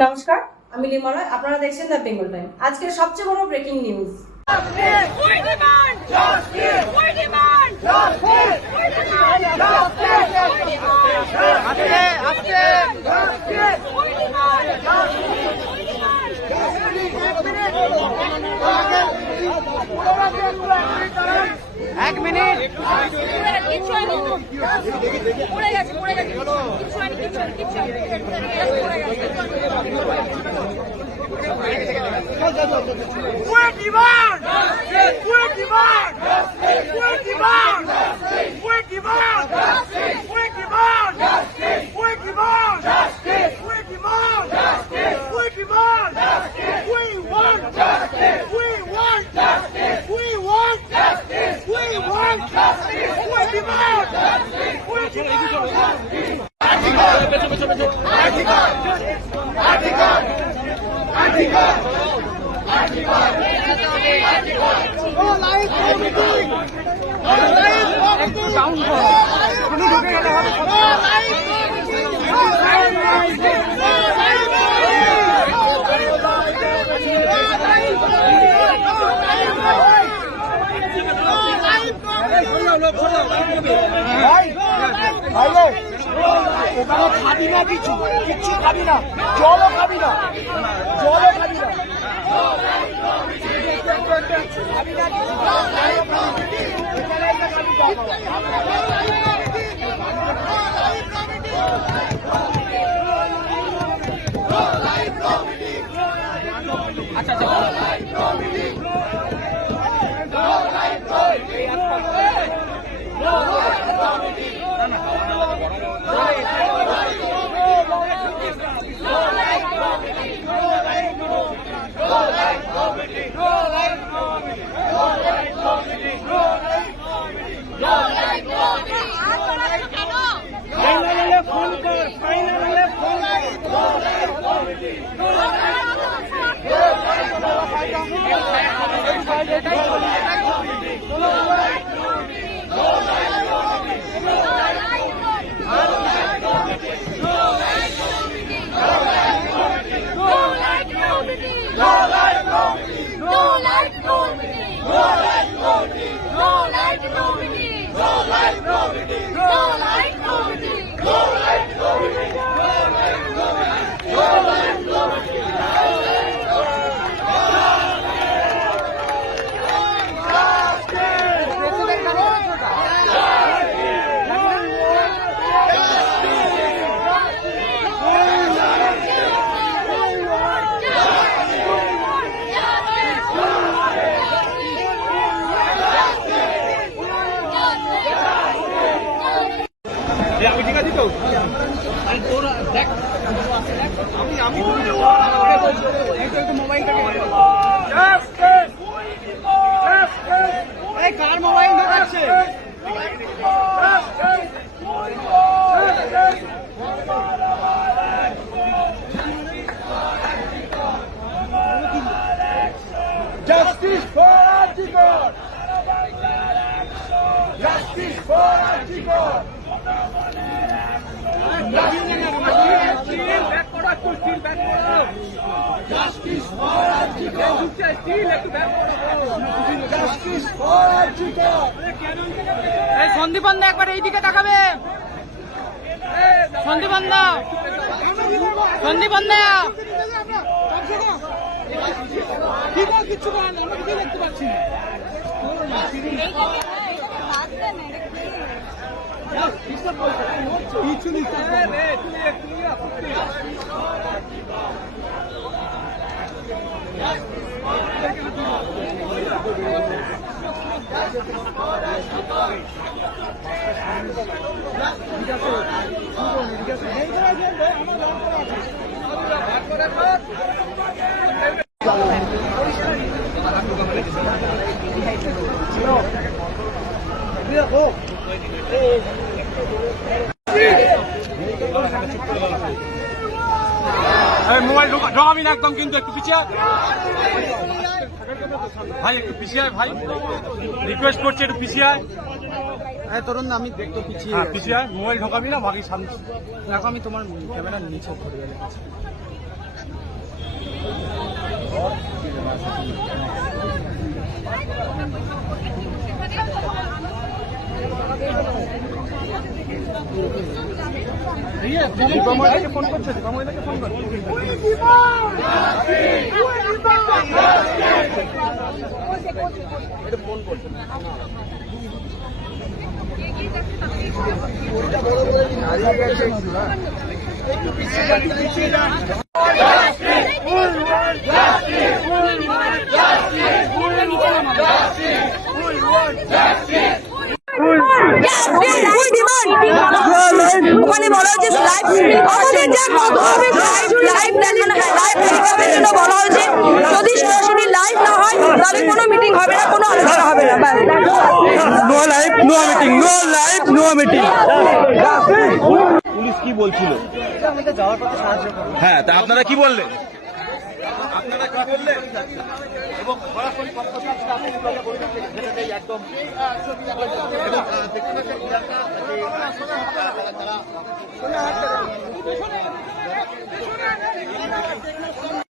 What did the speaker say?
নমস্কার, আমি লিমা। আপনারা দেখছেন দ্য বেঙ্গল টাইম। আজকের সবচেয়ে বড় ব্রেকিং নিউজ। এক মিনিট খাবি না, কিচ্ছু খাবি না, জলও খাবি না, আমি ঠিক আছে তো দেখ আমি মোবাইলটাকে কার মোবাইল দেখাচ্ছে? Justice for Article! Justice for Article! Justice for Article! Justice for Article! Sandipan da একবার এইদিকে তাকাবে। সন্দীপন দা কিচ্ছু আমরা কিছু দেখতে পাচ্ছি না। মোবাইল ঢোকাবি না একদম, কিন্তু একটু পিছিয়ে ভাই, একটু পিছিয়ে ভাই, রিকোয়েস্ট করছি একটু পিছিয়ে। তরুণ আমি দেখতে পিছিয়ে পিছিয়ে মোবাইল ঢোকাবি না, বাকি সামনে দেখো আমি তোমার ক্যামেরা নিচে ঘুরে গেলে ওখানে বলা হয়েছে আমাদের যা কত হবে লাইভ জন্য বলা হয়েছে, যদি সরাসরি লাইভ না হয় তাহলে কোনো মিটিং হবে না, কোনো আলোচনা হবে না। No live no meeting, no live no meeting. Police কি বলছিল? হ্যাঁ, তা আপনারা কি বললেন? আপনারা কি বললেন? এবং সরাসরি কর্মচারী একদম দেখতে পাচ্ছেন